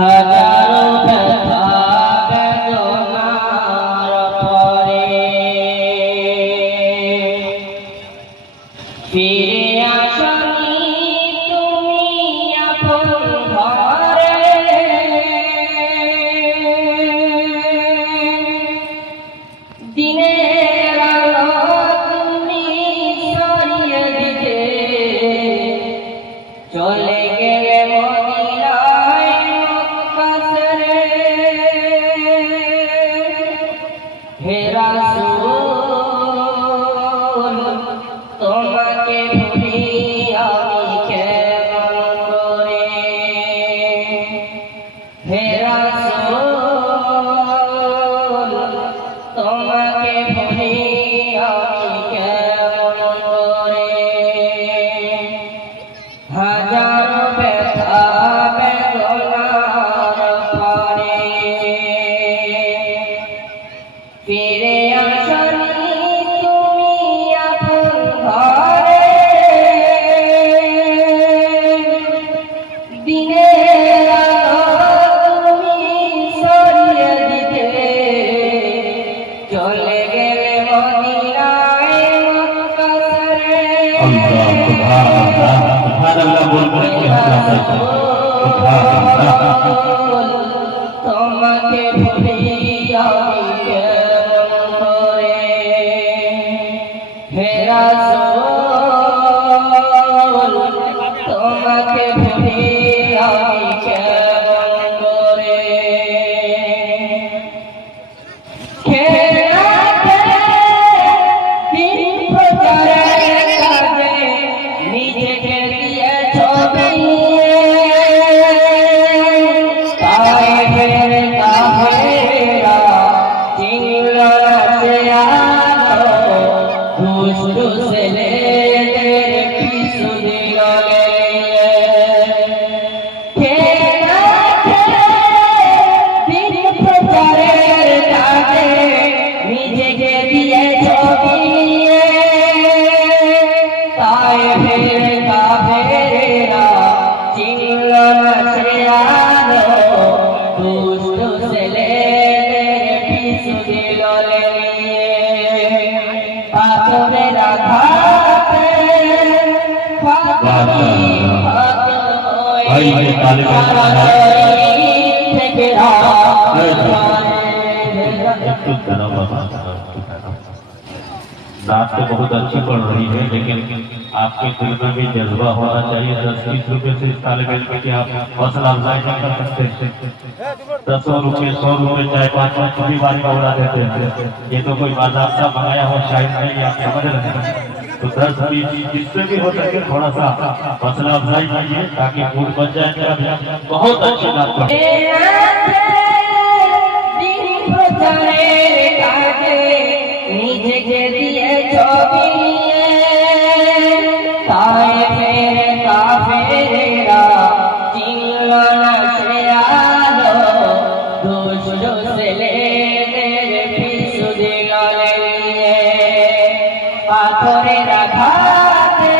হাজারো ব্যথা বেদনার পরে ফিরে আসনি তুমি আপন ঘরে। দিনের আলো তুমি সরিয়ে দিতে চলে গেলে মদিনায় মক্কা ছেড়ে। হে রাসূল তোমাকে ভুলি আমি কেমন করে। হে রাসূল তোমাকে ভুলি আমি কেমন করে। হাজারো ব্যথা বেদনার পরে ফিরে আসনি তুমি আপন ঘরে। দিনের আলো তুমি সরিয়ে দিতে চলে গেলে মদিনায় মক্কা ছেড়ে। তোমাকে ভুলি আমি কেমন করে। হে রাসূল তোমাকে ভুলি আমি কেমন করে। দিন প্রচারের কাজে নিজেকে দিয়ে ছবি তায়েফের কাফেররা চিনল না সে আলো। দুষ্টু ছেলেদের পিছু দিল লেলিয়ে। দিন প্রচারের কাজে নিজেকে দিয়ে ছবি তায়েফের কাফেররা চিনল না সে আলো। দুষ্টু ছেলেদের পিছু দিল লেলিয়ে। পাথরের আঘাতে ফাঁকি হয়ে সারা শরীর থেকে रात तो बहुत अच्छी पढ़ रही है, लेकिन आपके दिल में भी जज्बा होना चाहिए। 10-20 रुपए से इस तालिब इल्म की आप हौसला अफजाई नहीं कर सकते। 10 रुपए 100 रुपए चाहे 5-5 भी बारी का उड़ा देते हैं। ये तो कोई बाज़ाब्ता मंगाया हुआ शायद नहीं, आप समझ रहे हैं। तो 10-20 जिससे भी हो सके थोड़ा सा हौसला अफजाई कीजिए ताकि मूड बच जाए। बहुत अच्छी बात है। নিজেকে দিয়ে ছবি তায়েফের কাফেররা চিনল না সে আলো। দুষ্টু ছেলেদের পিছু দিল লেলিয়ে। পাথরের আঘাতে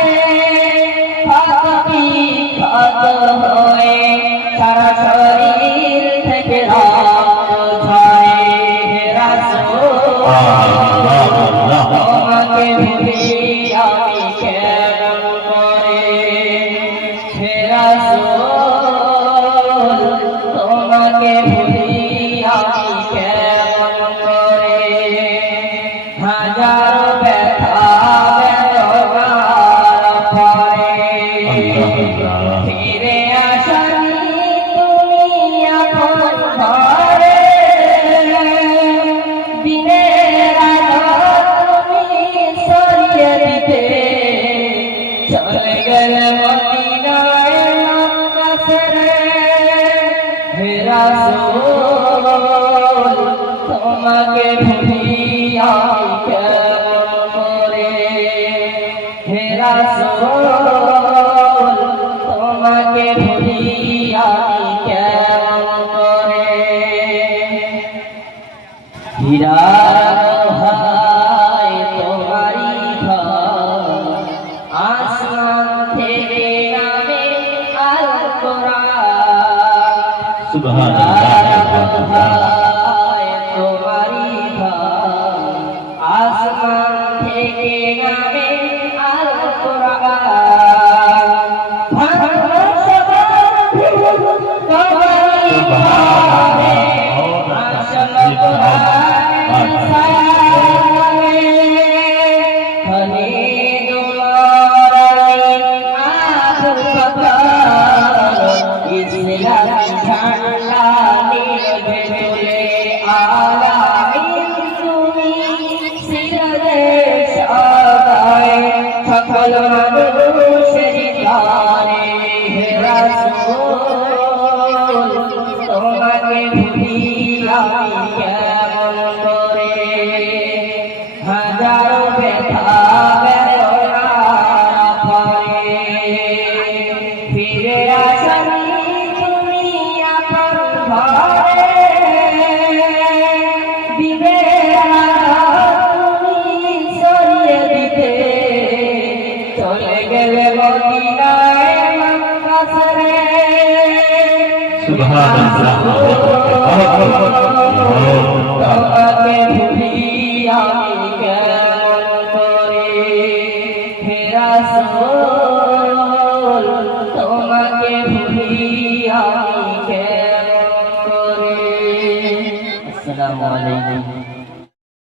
ফাঁকি হয়ে সারা শরীর থেকে রক্ত ঝরে। হে রাসূল তোমাকে ভুলি আমি কেমন করে। হে রাসূল তোমাকে ভুলি আমি কেমন করে। হাজারো ব্যথা বেদনার পরে ফিরে আসনি তুমি আপন ঘরে। দিনের আলো তুমি সরিয়ে দিতে চলে গেলে মদিনায় মক্কা ছেড়ে। হে রাসূল তোমাকে ভুলি আমি কেমন করে। হে রাসূল তোমাকে ভুলি আমি কেমন করে। হীরা হায় তোমারি ঘর আসমান থেকে নামে আল কোরআন। সুবহানাল্লাহ তোমারি আসমান থেকে নামে আল কোরআন তোমারি আসল কোরআন হলে দুলারে আজ পাতার ইসলাম ঝান্ডা নিয়ে চলে আলামিন তুমি সিরাজে সাদায় সকল মানুষের গানে হে রাসূল তোমাকে ভুলি আমি কেমন করে হাজারো ব্যথা বেদনা পরে ফিরে আসনি তুমি আপন ঘরে দিনের তুমি সরিয়ে দিতে চলে গেলে মদিনায় মক্কাসরে সুবহানাল্লাহ তোমাকে ভুলি আমি